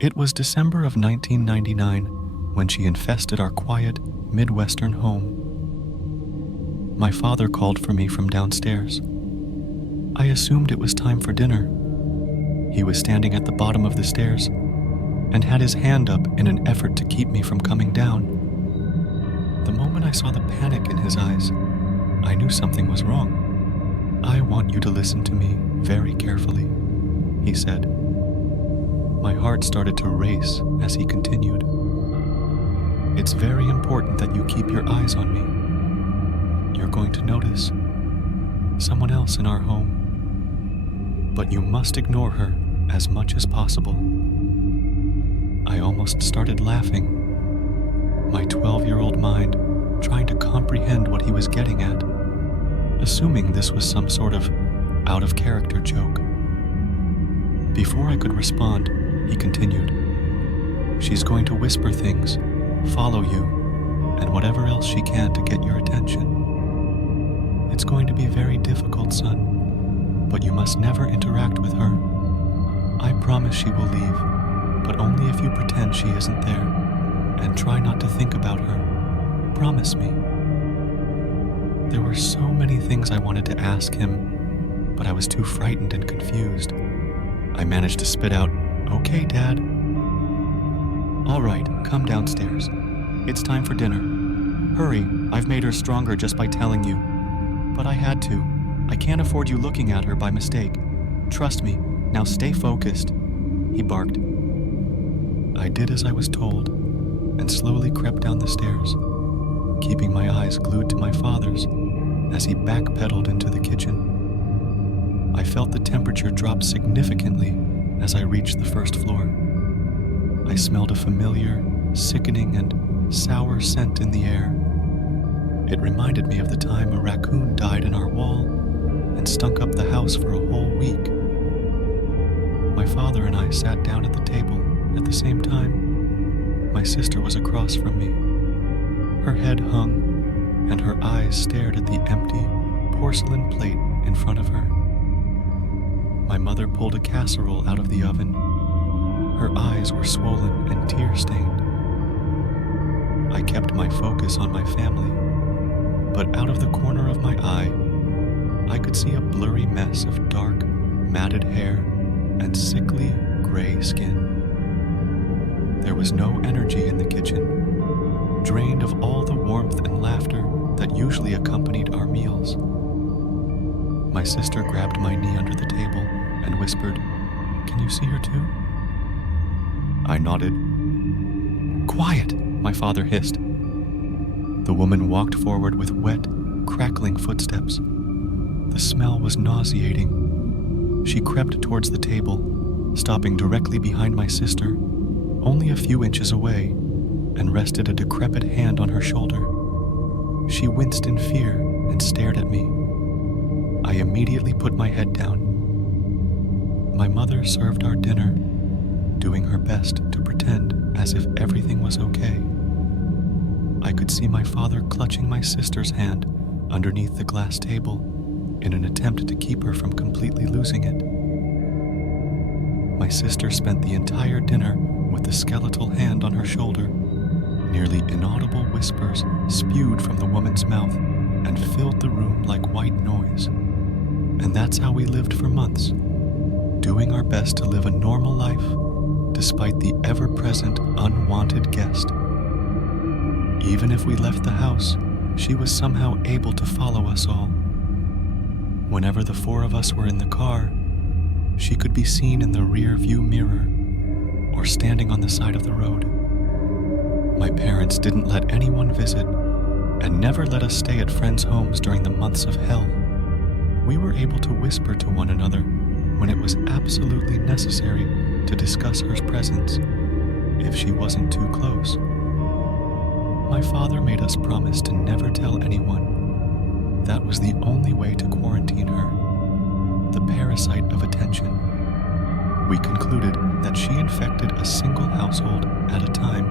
It was December of 1999 when she infested our quiet, Midwestern home. My father called for me from downstairs. I assumed it was time for dinner. He was standing at the bottom of the stairs and had his hand up in an effort to keep me from coming down. The moment I saw the panic in his eyes, I knew something was wrong. "I want you to listen to me very carefully," he said. My heart started to race as he continued. "It's very important that you keep your eyes on me. You're going to notice someone else in our home, but you must ignore her as much as possible." I almost started laughing, my 12-year-old mind trying to comprehend what he was getting at, assuming this was some sort of out-of-character joke. Before I could respond, he continued, "She's going to whisper things, follow you, and whatever else she can to get your attention. It's going to be very difficult, son, but you must never interact with her. I promise she will leave, but only if you pretend she isn't there, and try not to think about her. Promise me." There were so many things I wanted to ask him, but I was too frightened and confused. I managed to spit out, "Okay, Dad." "All right, come downstairs. It's time for dinner. Hurry, I've made her stronger just by telling you. But I had to. I can't afford you looking at her by mistake. Trust me, now stay focused," he barked. I did as I was told, and slowly crept down the stairs, keeping my eyes glued to my father's as he backpedaled into the kitchen. I felt the temperature drop significantly as I reached the first floor. I smelled a familiar, sickening, and sour scent in the air. It reminded me of the time a raccoon died in our wall and stunk up the house for a whole week. My father and I sat down at the table at the same time. My sister was across from me. Her head hung, and her eyes stared at the empty porcelain plate in front of her. My mother pulled a casserole out of the oven. Her eyes were swollen and tear-stained. I kept my focus on my family, but out of the corner of my eye, I could see a blurry mess of dark, matted hair and sickly, gray skin. There was no energy in the kitchen, drained of all the warmth and laughter that usually accompanied our meals. My sister grabbed my knee under the table and whispered, "Can you see her too?" I nodded. "Quiet," my father hissed. The woman walked forward with wet, crackling footsteps. The smell was nauseating. She crept towards the table, stopping directly behind my sister, only a few inches away, and rested a decrepit hand on her shoulder. She winced in fear and stared at me. I immediately put my head down. My mother served our dinner, doing her best to pretend as if everything was okay. I could see my father clutching my sister's hand underneath the glass table in an attempt to keep her from completely losing it. My sister spent the entire dinner with the skeletal hand on her shoulder. Nearly inaudible whispers spewed from the woman's mouth and filled the room like white noise. And that's how we lived for months, doing our best to live a normal life despite the ever-present unwanted guest. Even if we left the house, she was somehow able to follow us all. Whenever the four of us were in the car, she could be seen in the rear-view mirror or standing on the side of the road. My parents didn't let anyone visit and never let us stay at friends' homes during the months of hell. We were able to whisper to one another when it was absolutely necessary to discuss her presence if she wasn't too close. My father made us promise to never tell anyone. That was the only way to quarantine her, the parasite of attention. We concluded that she infected a single household at a time,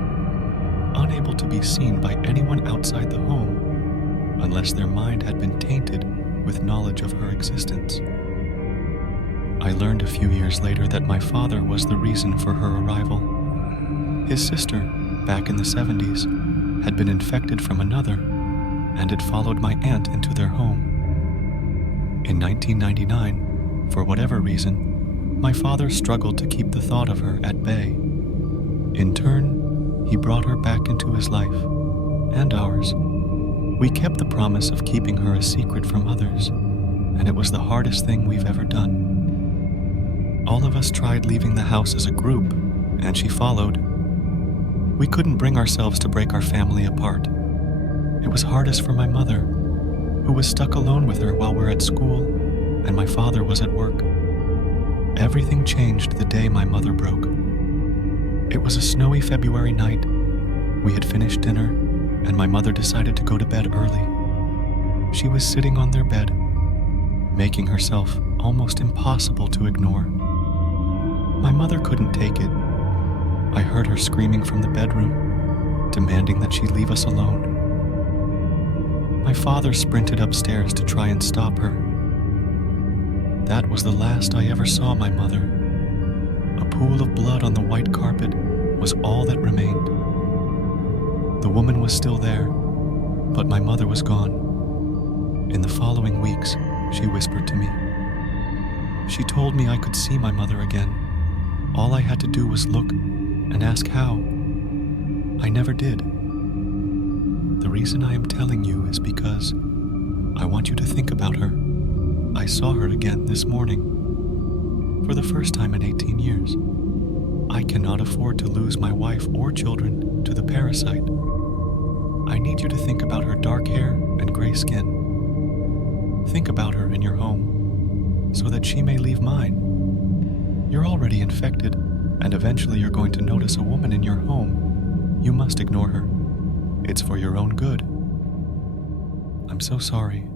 unable to be seen by anyone outside the home, unless their mind had been tainted with knowledge of her existence. I learned a few years later that my father was the reason for her arrival. His sister, back in the 70s, had been infected from another and had followed my aunt into their home. In 1999, for whatever reason, my father struggled to keep the thought of her at bay. In turn, he brought her back into his life, and ours. We kept the promise of keeping her a secret from others, and it was the hardest thing we've ever done. All of us tried leaving the house as a group, and she followed. We couldn't bring ourselves to break our family apart. It was hardest for my mother, who was stuck alone with her while we're at school, and my father was at work. Everything changed the day my mother broke. It was a snowy February night. We had finished dinner, and my mother decided to go to bed early. She was sitting on their bed, making herself almost impossible to ignore. My mother couldn't take it. I heard her screaming from the bedroom, demanding that she leave us alone. My father sprinted upstairs to try and stop her. That was the last I ever saw my mother. A pool of blood on the white carpet was all that remained. The woman was still there, but my mother was gone. In the following weeks, she whispered to me. She told me I could see my mother again. All I had to do was look and ask how. I never did. The reason I am telling you is because I want you to think about her. I saw her again this morning, for the first time in 18 years. I cannot afford to lose my wife or children to the parasite. I need you to think about her dark hair and gray skin. Think about her in your home, so that she may leave mine. You're already infected, and eventually you're going to notice a woman in your home. You must ignore her. It's for your own good. I'm so sorry.